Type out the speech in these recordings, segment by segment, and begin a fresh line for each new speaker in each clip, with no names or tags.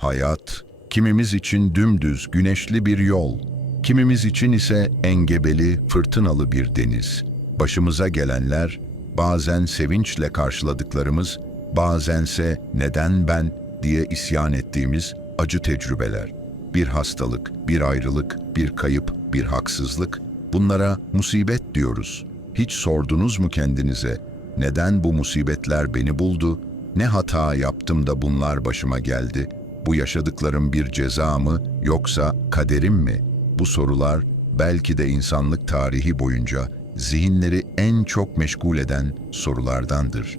Hayat, kimimiz için dümdüz, güneşli bir yol, kimimiz için ise engebeli, fırtınalı bir deniz. Başımıza gelenler, bazen sevinçle karşıladıklarımız, bazense neden ben diye isyan ettiğimiz acı tecrübeler. Bir hastalık, bir ayrılık, bir kayıp, bir haksızlık, bunlara musibet diyoruz. Hiç sordunuz mu kendinize, neden bu musibetler beni buldu, ne hata yaptım da bunlar başıma geldi, bu yaşadıklarım bir ceza mı yoksa kaderim mi? Bu sorular belki de insanlık tarihi boyunca zihinleri en çok meşgul eden sorulardandır.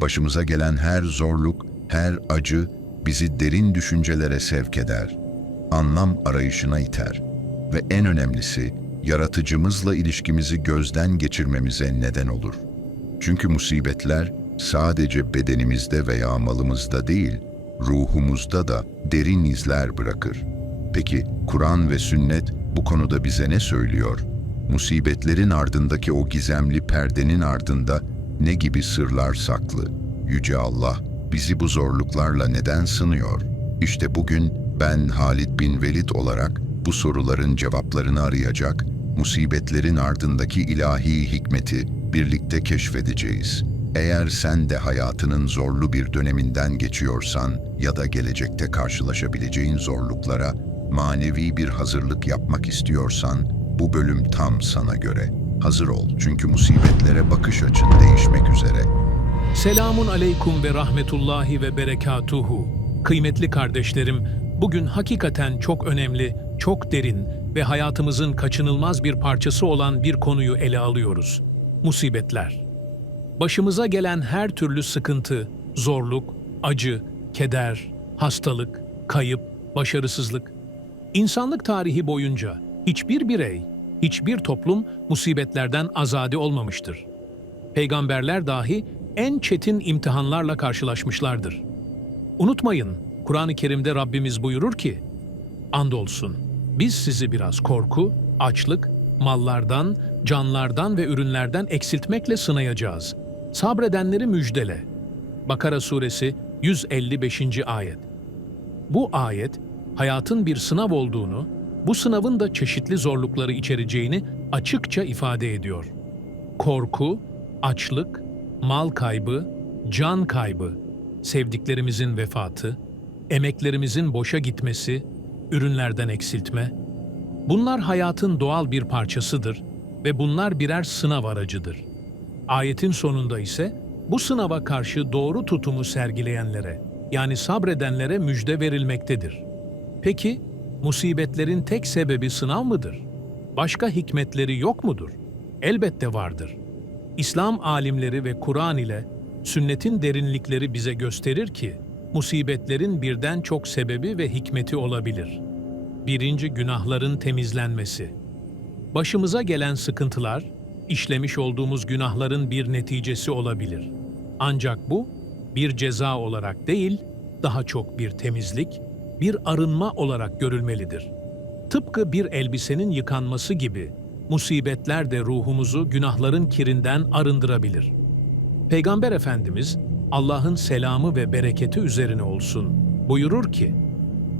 Başımıza gelen her zorluk, her acı bizi derin düşüncelere sevk eder. Anlam arayışına iter ve en önemlisi yaratıcımızla ilişkimizi gözden geçirmemize neden olur. Çünkü musibetler sadece bedenimizde veya malımızda değil, ruhumuzda da derin izler bırakır. Peki Kur'an ve sünnet bu konuda bize ne söylüyor? Musibetlerin ardındaki o gizemli perdenin ardında ne gibi sırlar saklı? Yüce Allah bizi bu zorluklarla neden sınıyor? İşte bugün ben Halid bin Velid olarak bu soruların cevaplarını arayacak, musibetlerin ardındaki ilahi hikmeti birlikte keşfedeceğiz. Eğer sen de hayatının zorlu bir döneminden geçiyorsan ya da gelecekte karşılaşabileceğin zorluklara manevi bir hazırlık yapmak istiyorsan bu bölüm tam sana göre. Hazır ol çünkü musibetlere bakış açın değişmek üzere.
Selamun aleykum ve rahmetullahi ve berekatuhu. Kıymetli kardeşlerim, bugün hakikaten çok önemli, çok derin ve hayatımızın kaçınılmaz bir parçası olan bir konuyu ele alıyoruz. Musibetler. Başımıza gelen her türlü sıkıntı, zorluk, acı, keder, hastalık, kayıp, başarısızlık. İnsanlık tarihi boyunca hiçbir birey, hiçbir toplum musibetlerden azade olmamıştır. Peygamberler dahi en çetin imtihanlarla karşılaşmışlardır. Unutmayın, Kur'an-ı Kerim'de Rabbimiz buyurur ki, Andolsun, biz sizi biraz korku, açlık, mallardan, canlardan ve ürünlerden eksiltmekle sınayacağız. Sabredenleri müjdele. Bakara suresi 155. ayet. Bu ayet, hayatın bir sınav olduğunu, bu sınavın da çeşitli zorlukları içereceğini açıkça ifade ediyor. Korku, açlık, mal kaybı, can kaybı, sevdiklerimizin vefatı, emeklerimizin boşa gitmesi, ürünlerden eksiltme, bunlar hayatın doğal bir parçasıdır ve bunlar birer sınav aracıdır. Ayetin sonunda ise bu sınava karşı doğru tutumu sergileyenlere, yani sabredenlere müjde verilmektedir. Peki, musibetlerin tek sebebi sınav mıdır? Başka hikmetleri yok mudur? Elbette vardır. İslam alimleri ve Kur'an ile sünnetin derinlikleri bize gösterir ki, musibetlerin birden çok sebebi ve hikmeti olabilir. Birinci günahların temizlenmesi. Başımıza gelen sıkıntılar, işlemiş olduğumuz günahların bir neticesi olabilir. Ancak bu, bir ceza olarak değil, daha çok bir temizlik, bir arınma olarak görülmelidir. Tıpkı bir elbisenin yıkanması gibi, musibetler de ruhumuzu günahların kirinden arındırabilir. Peygamber Efendimiz, Allah'ın selamı ve bereketi üzerine olsun, buyurur ki,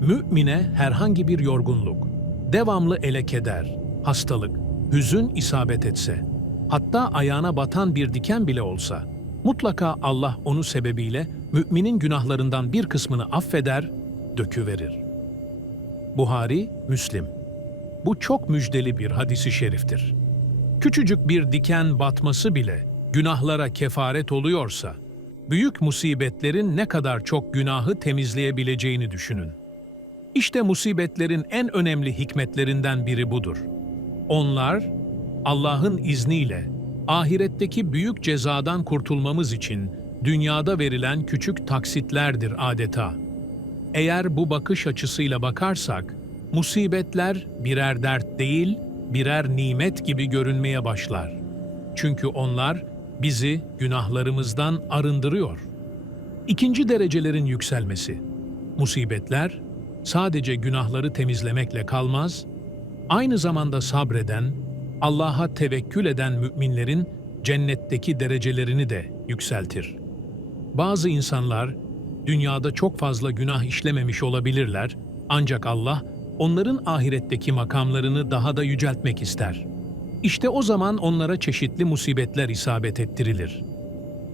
Mümine herhangi bir yorgunluk, devamlı ele keder, hastalık, hüzün isabet etse, hatta ayağına batan bir diken bile olsa, mutlaka Allah onu sebebiyle müminin günahlarından bir kısmını affeder, döküverir. Buhari, Müslim. Bu çok müjdeli bir hadisi şeriftir. Küçücük bir diken batması bile günahlara kefaret oluyorsa, büyük musibetlerin ne kadar çok günahı temizleyebileceğini düşünün. İşte musibetlerin en önemli hikmetlerinden biri budur. Onlar, Allah'ın izniyle ahiretteki büyük cezadan kurtulmamız için dünyada verilen küçük taksitlerdir adeta. Eğer bu bakış açısıyla bakarsak, musibetler birer dert değil, birer nimet gibi görünmeye başlar. Çünkü onlar bizi günahlarımızdan arındırıyor. İkinci derecelerin yükselmesi. Musibetler sadece günahları temizlemekle kalmaz, aynı zamanda sabreden, Allah'a tevekkül eden müminlerin cennetteki derecelerini de yükseltir. Bazı insanlar dünyada çok fazla günah işlememiş olabilirler ancak Allah onların ahiretteki makamlarını daha da yüceltmek ister. İşte o zaman onlara çeşitli musibetler isabet ettirilir.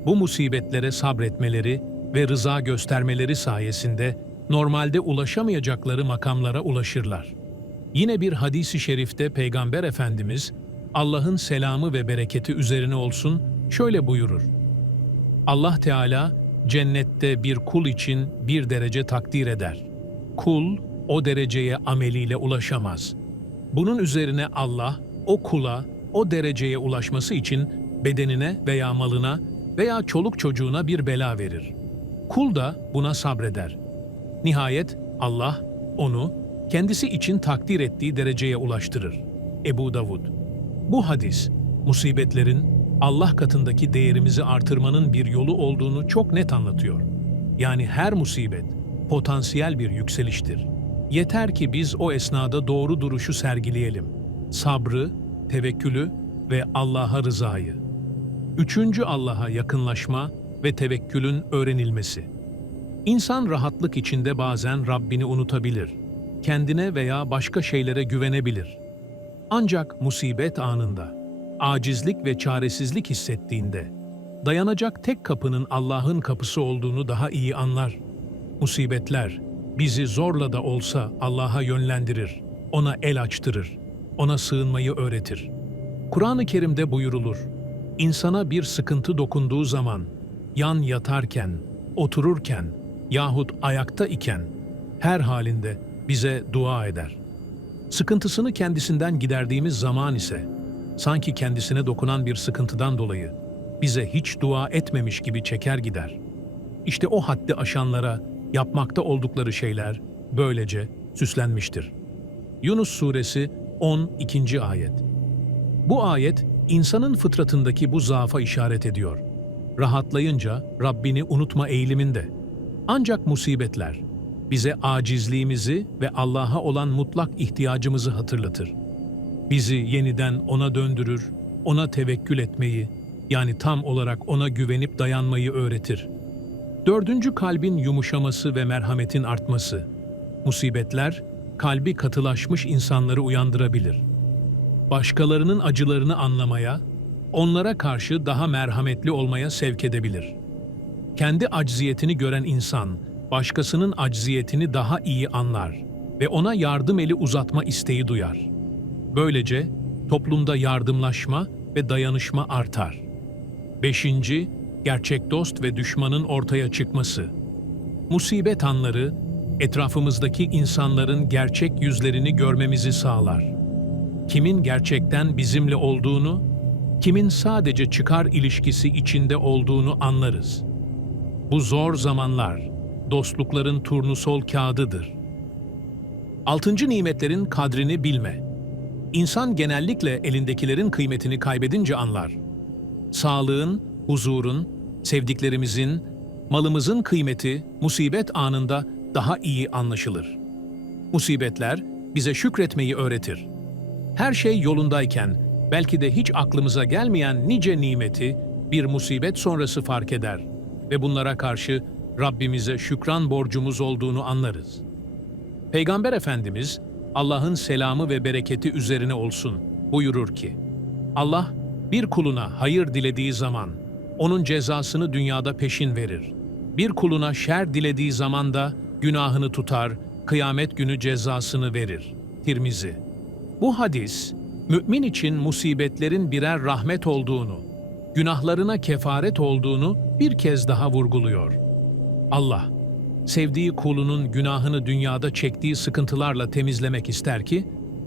Bu musibetlere sabretmeleri ve rıza göstermeleri sayesinde normalde ulaşamayacakları makamlara ulaşırlar. Yine bir hadisi şerifte Peygamber Efendimiz, Allah'ın selamı ve bereketi üzerine olsun, şöyle buyurur. Allah Teala cennette bir kul için bir derece takdir eder. Kul o dereceye ameliyle ulaşamaz. Bunun üzerine Allah o kula o dereceye ulaşması için bedenine veya malına veya çoluk çocuğuna bir bela verir. Kul da buna sabreder. Nihayet Allah onu kendisi için takdir ettiği dereceye ulaştırır. Ebu Davud Bu hadis, musibetlerin Allah katındaki değerimizi artırmanın bir yolu olduğunu çok net anlatıyor. Yani her musibet potansiyel bir yükseliştir. Yeter ki biz o esnada doğru duruşu sergileyelim. Sabrı, tevekkülü ve Allah'a rızayı. Üçüncü Allah'a yakınlaşma ve tevekkülün öğrenilmesi. İnsan rahatlık içinde bazen Rabbini unutabilir. Kendine veya başka şeylere güvenebilir. Ancak musibet anında, acizlik ve çaresizlik hissettiğinde, dayanacak tek kapının Allah'ın kapısı olduğunu daha iyi anlar. Musibetler bizi zorla da olsa Allah'a yönlendirir, ona el açtırır, ona sığınmayı öğretir. Kur'an-ı Kerim'de buyurulur, İnsana bir sıkıntı dokunduğu zaman, yan yatarken, otururken yahut ayakta iken her halinde bize dua eder. Sıkıntısını kendisinden giderdiğimiz zaman ise sanki kendisine dokunan bir sıkıntıdan dolayı bize hiç dua etmemiş gibi çeker gider. İşte o haddi aşanlara yapmakta oldukları şeyler böylece süslenmiştir. Yunus Suresi 12. ayet. Bu ayet insanın fıtratındaki bu zaafa işaret ediyor. Rahatlayınca Rabbini unutma eğiliminde. Ancak musibetler bize acizliğimizi ve Allah'a olan mutlak ihtiyacımızı hatırlatır. Bizi yeniden ona döndürür, ona tevekkül etmeyi, yani tam olarak ona güvenip dayanmayı öğretir. Dördüncü kalbin yumuşaması ve merhametin artması. Musibetler, kalbi katılaşmış insanları uyandırabilir. Başkalarının acılarını anlamaya, onlara karşı daha merhametli olmaya sevk edebilir. Kendi acziyetini gören insan, başkasının acziyetini daha iyi anlar ve ona yardım eli uzatma isteği duyar. Böylece toplumda yardımlaşma ve dayanışma artar. Beşinci, gerçek dost ve düşmanın ortaya çıkması. Musibet anları, etrafımızdaki insanların gerçek yüzlerini görmemizi sağlar. Kimin gerçekten bizimle olduğunu, kimin sadece çıkar ilişkisi içinde olduğunu anlarız. Bu zor zamanlar, dostlukların turnusol kağıdıdır. Altıncı nimetlerin kadrini bilme. İnsan genellikle elindekilerin kıymetini kaybedince anlar. Sağlığın, huzurun, sevdiklerimizin, malımızın kıymeti musibet anında daha iyi anlaşılır. Musibetler bize şükretmeyi öğretir. Her şey yolundayken belki de hiç aklımıza gelmeyen nice nimeti bir musibet sonrası fark eder ve bunlara karşı Rabbimize şükran borcumuz olduğunu anlarız. Peygamber Efendimiz Allah'ın selamı ve bereketi üzerine olsun buyurur ki Allah bir kuluna hayır dilediği zaman onun cezasını dünyada peşin verir. Bir kuluna şer dilediği zaman da günahını tutar, kıyamet günü cezasını verir. Tirmizi Bu hadis, mümin için musibetlerin birer rahmet olduğunu, günahlarına kefaret olduğunu bir kez daha vurguluyor. Allah, sevdiği kulunun günahını dünyada çektiği sıkıntılarla temizlemek ister ki,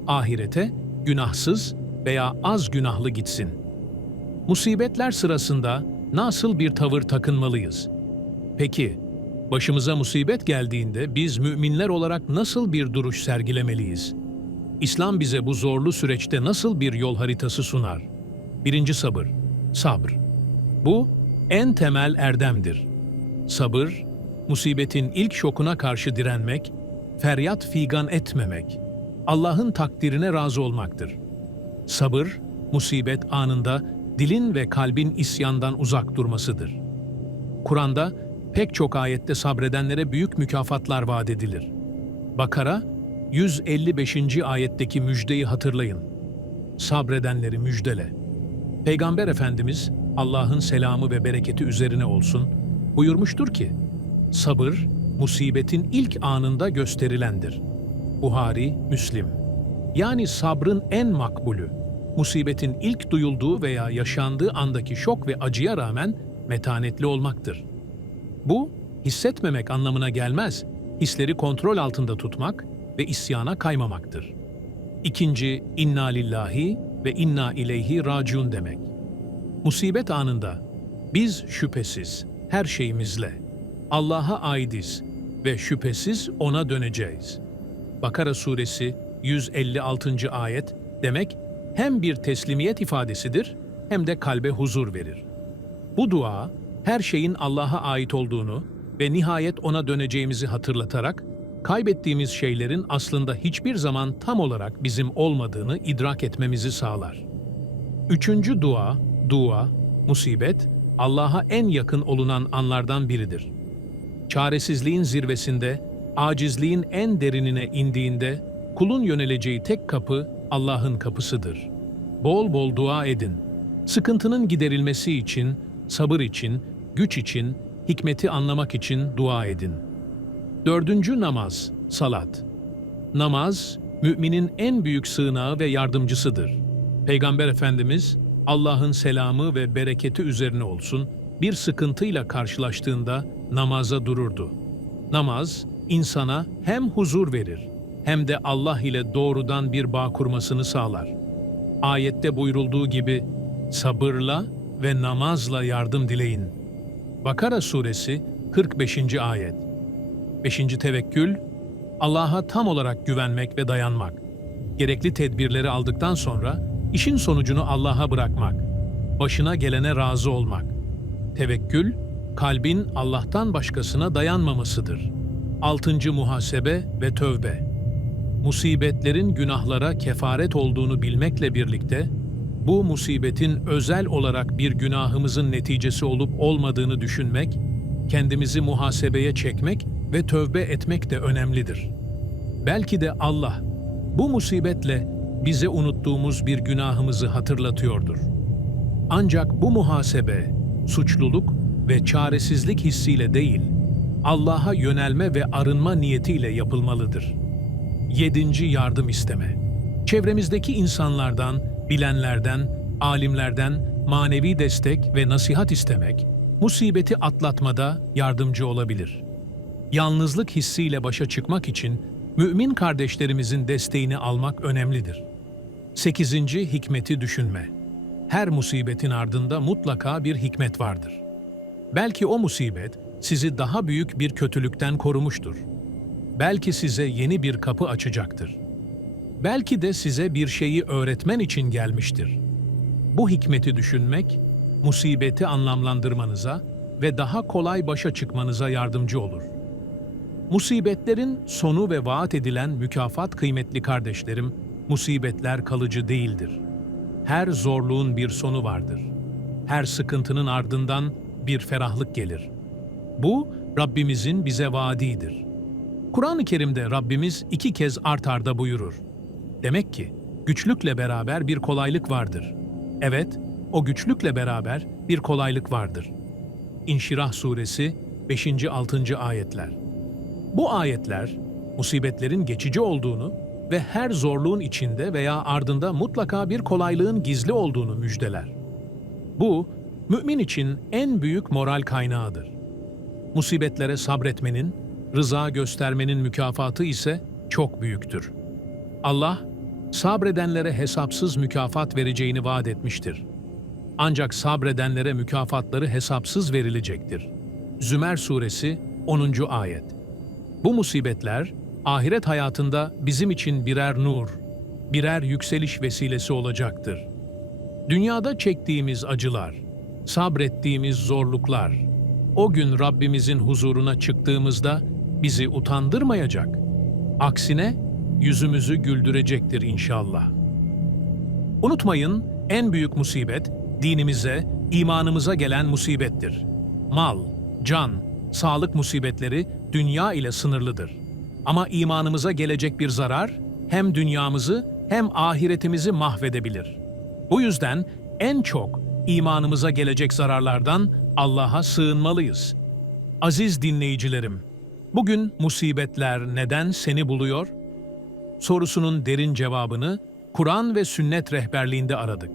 ahirete günahsız veya az günahlı gitsin. Musibetler sırasında nasıl bir tavır takınmalıyız? Peki, başımıza musibet geldiğinde biz müminler olarak nasıl bir duruş sergilemeliyiz? İslam bize bu zorlu süreçte nasıl bir yol haritası sunar? Birinci sabır, sabır. Bu en temel erdemdir. Sabır, musibetin ilk şokuna karşı direnmek, feryat figan etmemek, Allah'ın takdirine razı olmaktır. Sabır, musibet anında dilin ve kalbin isyandan uzak durmasıdır. Kur'an'da pek çok ayette sabredenlere büyük mükafatlar vaat edilir. Bakara 155. ayetteki müjdeyi hatırlayın. Sabredenleri müjdele. Peygamber Efendimiz Allah'ın selamı ve bereketi üzerine olsun buyurmuştur ki, sabır musibetin ilk anında gösterilendir. Buhari, Müslim. Yani sabrın en makbulü, musibetin ilk duyulduğu veya yaşandığı andaki şok ve acıya rağmen metanetli olmaktır. Bu, hissetmemek anlamına gelmez, hisleri kontrol altında tutmak ve isyana kaymamaktır. İkinci, inna lillahi ve inna ileyhi raciun demek. Musibet anında biz şüphesiz her şeyimizle Allah'a aidiz ve şüphesiz O'na döneceğiz. Bakara suresi 156. ayet demek hem bir teslimiyet ifadesidir hem de kalbe huzur verir. Bu dua her şeyin Allah'a ait olduğunu ve nihayet O'na döneceğimizi hatırlatarak kaybettiğimiz şeylerin aslında hiçbir zaman tam olarak bizim olmadığını idrak etmemizi sağlar. Üçüncü dua, dua, musibet, Allah'a en yakın olunan anlardan biridir. Çaresizliğin zirvesinde, acizliğin en derinine indiğinde, kulun yöneleceği tek kapı Allah'ın kapısıdır. Bol bol dua edin. Sıkıntının giderilmesi için, sabır için, güç için, hikmeti anlamak için dua edin. Dördüncü namaz, salat. Namaz, müminin en büyük sığınağı ve yardımcısıdır. Peygamber Efendimiz, Allah'ın selamı ve bereketi üzerine olsun, bir sıkıntıyla karşılaştığında namaza dururdu. Namaz, insana hem huzur verir, hem de Allah ile doğrudan bir bağ kurmasını sağlar. Ayette buyurulduğu gibi, sabırla ve namazla yardım dileyin. Bakara Suresi 45. Ayet 5. Tevekkül, Allah'a tam olarak güvenmek ve dayanmak. Gerekli tedbirleri aldıktan sonra işin sonucunu Allah'a bırakmak. Başına gelene razı olmak. Tevekkül, kalbin Allah'tan başkasına dayanmamasıdır. 6. Muhasebe ve tövbe. Musibetlerin günahlara kefaret olduğunu bilmekle birlikte, bu musibetin özel olarak bir günahımızın neticesi olup olmadığını düşünmek, kendimizi muhasebeye çekmek ve tövbe etmek de önemlidir. Belki de Allah bu musibetle bize unuttuğumuz bir günahımızı hatırlatıyordur. Ancak bu muhasebe, suçluluk ve çaresizlik hissiyle değil, Allah'a yönelme ve arınma niyetiyle yapılmalıdır. 7. Yardım isteme. Çevremizdeki insanlardan, bilenlerden, alimlerden manevi destek ve nasihat istemek, musibeti atlatmada yardımcı olabilir. Yalnızlık hissiyle başa çıkmak için mümin kardeşlerimizin desteğini almak önemlidir. 8. Hikmeti düşünme. Her musibetin ardında mutlaka bir hikmet vardır. Belki o musibet sizi daha büyük bir kötülükten korumuştur. Belki size yeni bir kapı açacaktır. Belki de size bir şeyi öğretmen için gelmiştir. Bu hikmeti düşünmek, musibeti anlamlandırmanıza ve daha kolay başa çıkmanıza yardımcı olur. Musibetlerin sonu ve vaat edilen mükafat kıymetli kardeşlerim, musibetler kalıcı değildir. Her zorluğun bir sonu vardır. Her sıkıntının ardından bir ferahlık gelir. Bu Rabbimizin bize vaadidir. Kur'an-ı Kerim'de Rabbimiz iki kez art arda buyurur. Demek ki güçlükle beraber bir kolaylık vardır. Evet, o güçlükle beraber bir kolaylık vardır. İnşirah Suresi 5. 6. ayetler. Bu ayetler musibetlerin geçici olduğunu ve her zorluğun içinde veya ardında mutlaka bir kolaylığın gizli olduğunu müjdeler. Bu mümin için en büyük moral kaynağıdır. Musibetlere sabretmenin, rıza göstermenin mükafatı ise çok büyüktür. Allah sabredenlere hesapsız mükafat vereceğini vaat etmiştir. Ancak sabredenlere mükafatları hesapsız verilecektir. Zümer Suresi 10. ayet. Bu musibetler ahiret hayatında bizim için birer nur, birer yükseliş vesilesi olacaktır. Dünyada çektiğimiz acılar, sabrettiğimiz zorluklar, o gün Rabbimizin huzuruna çıktığımızda bizi utandırmayacak. Aksine yüzümüzü güldürecektir inşallah. Unutmayın, en büyük musibet dinimize, imanımıza gelen musibettir. Mal, can, sağlık musibetleri dünya ile sınırlıdır. Ama imanımıza gelecek bir zarar hem dünyamızı hem ahiretimizi mahvedebilir. Bu yüzden en çok imanımıza gelecek zararlardan Allah'a sığınmalıyız. Aziz dinleyicilerim, bugün musibetler neden seni buluyor? Sorusunun derin cevabını Kur'an ve sünnet rehberliğinde aradık.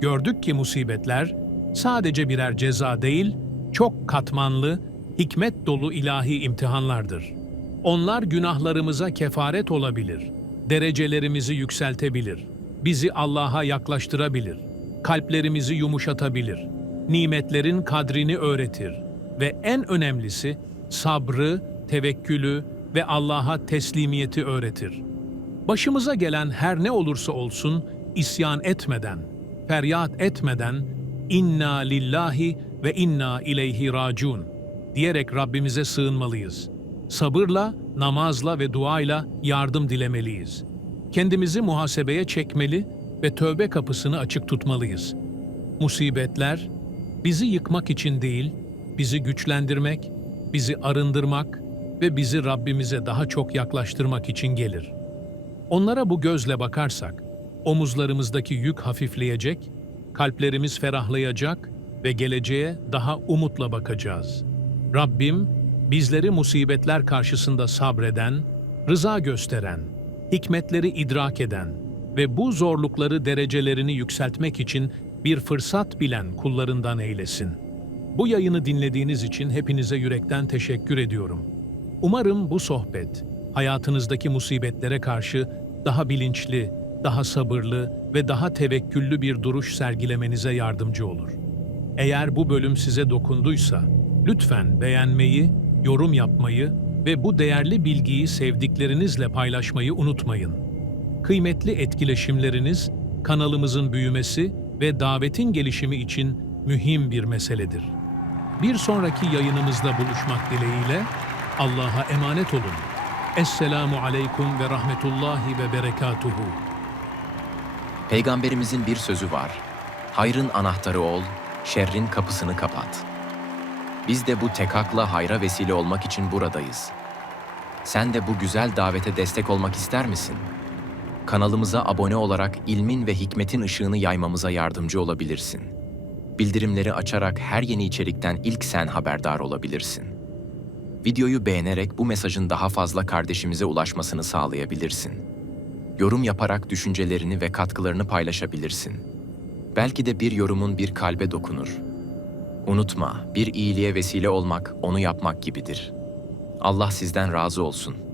Gördük ki musibetler sadece birer ceza değil, çok katmanlı, hikmet dolu ilahi imtihanlardır. Onlar günahlarımıza kefaret olabilir, derecelerimizi yükseltebilir, bizi Allah'a yaklaştırabilir, kalplerimizi yumuşatabilir, nimetlerin kadrini öğretir ve en önemlisi sabrı, tevekkülü ve Allah'a teslimiyeti öğretir. Başımıza gelen her ne olursa olsun isyan etmeden, feryat etmeden inna lillahi ve inna ileyhi racun diyerek Rabbimize sığınmalıyız. Sabırla, namazla ve duayla yardım dilemeliyiz. Kendimizi muhasebeye çekmeli ve tövbe kapısını açık tutmalıyız. Musibetler bizi yıkmak için değil, bizi güçlendirmek, bizi arındırmak ve bizi Rabbimize daha çok yaklaştırmak için gelir. Onlara bu gözle bakarsak, omuzlarımızdaki yük hafifleyecek, kalplerimiz ferahlayacak ve geleceğe daha umutla bakacağız. Rabbim, bizleri musibetler karşısında sabreden, rıza gösteren, hikmetleri idrak eden ve bu zorlukları derecelerini yükseltmek için bir fırsat bilen kullarından eylesin. Bu yayını dinlediğiniz için hepinize yürekten teşekkür ediyorum. Umarım bu sohbet hayatınızdaki musibetlere karşı daha bilinçli, daha sabırlı ve daha tevekküllü bir duruş sergilemenize yardımcı olur. Eğer bu bölüm size dokunduysa, lütfen beğenmeyi, yorum yapmayı ve bu değerli bilgiyi sevdiklerinizle paylaşmayı unutmayın. Kıymetli etkileşimleriniz, kanalımızın büyümesi ve davetin gelişimi için mühim bir meseledir. Bir sonraki yayınımızda buluşmak dileğiyle Allah'a emanet olun. Esselamu aleyküm ve rahmetullahi ve berekatuhu.
Peygamberimizin bir sözü var. Hayrın anahtarı ol, şerrin kapısını kapat. Biz de bu tekakla hayra vesile olmak için buradayız. Sen de bu güzel davete destek olmak ister misin? Kanalımıza abone olarak ilmin ve hikmetin ışığını yaymamıza yardımcı olabilirsin. Bildirimleri açarak her yeni içerikten ilk sen haberdar olabilirsin. Videoyu beğenerek bu mesajın daha fazla kardeşimize ulaşmasını sağlayabilirsin. Yorum yaparak düşüncelerini ve katkılarını paylaşabilirsin. Belki de bir yorumun bir kalbe dokunur. Unutma, bir iyiliğe vesile olmak, onu yapmak gibidir. Allah sizden razı olsun.